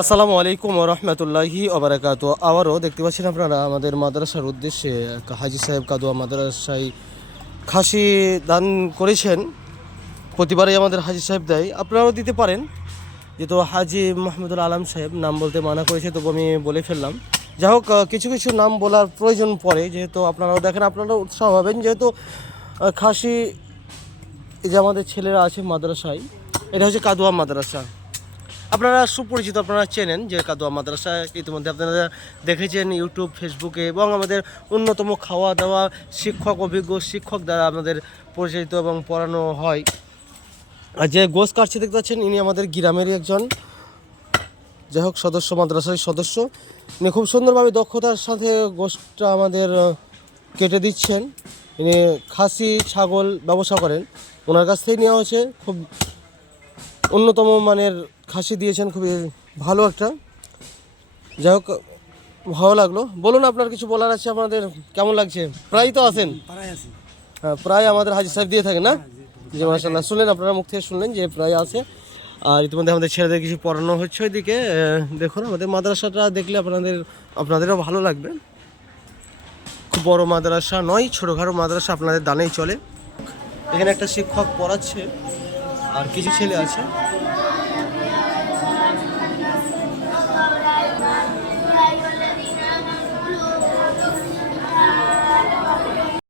আসসালামু আলাইকুম রহমতুল্লাহি ওবারাকাতু। আবারও দেখতে পাচ্ছেন আপনারা আমাদের মাদ্রাসার উদ্দেশ্যে হাজি সাহেব কাদুয়া মাদ্রাসায় খাসি দান করেছেন। প্রতিবারই আমাদের হাজি সাহেব দেয়, আপনারাও দিতে পারেন। যেহেতু হাজি মাহমুদুল আলম সাহেব নাম বলতে মানা করেছে, তবু আমি বলে ফেললাম। যাই হোক, কিছু কিছু নাম বলার প্রয়োজন পড়ে, যেহেতু আপনারাও দেখেন, আপনারাও উৎসাহ হবেন। যেহেতু খাসি, এই যে আমাদের ছেলেরা আছে মাদ্রাসায়, এটা হচ্ছে কাদুয়া মাদ্রাসা। আপনারা সুপরিচিত, আপনারা চেনেন যে কাদুয়া মাদ্রাসা ইতিমধ্যে আপনারা দেখেছেন ইউটিউব, ফেসবুকে, এবং আমাদের অন্যতম খাওয়া দাওয়া শিক্ষক, অভিজ্ঞ শিক্ষক দ্বারা আমাদের পরিচালিত এবং পড়ানো হয়। আর যে গোশ কাটছে দেখতে পাচ্ছেন, ইনি আমাদের গ্রামেরই একজন, যাই হোক, সদস্য, মাদ্রাসার সদস্য। ইনি খুব সুন্দরভাবে দক্ষতার সাথে গোশটা আমাদের কেটে দিচ্ছেন। ইনি খাসি ছাগল ব্যবসা করেন, ওনার কাছ থেকে নেওয়া হয়েছে। খুব অন্যতম মানের খাসি দিয়েছেন, খুবই ভালো একটা। যাই হোক, ভালো লাগলো। বলুন, আপনার কিছু বলার আছে আপনাদের? কেমন লাগছে? প্রায় তো আছেন, হ্যাঁ, প্রায় আমাদের হাজি সাহেব দিয়ে থাকেন না? যে মাশাআল্লাহ, শুনলেন, আপনারা মুখ থেকে শুনলেন যে প্রায় আছে। আর ইতিমধ্যে আমাদের ছেলেদের কিছু পড়ানো হচ্ছে ওইদিকে। দেখুন, আমাদের মাদ্রাসাটা দেখলে আপনাদেরও ভালো লাগবে। খুব বড় মাদ্রাসা নয়, ছোটোখাটো মাদ্রাসা, আপনাদের দানেই চলে। এখানে একটা শিক্ষক পড়াচ্ছে, আর কিছু ছেলে আছে।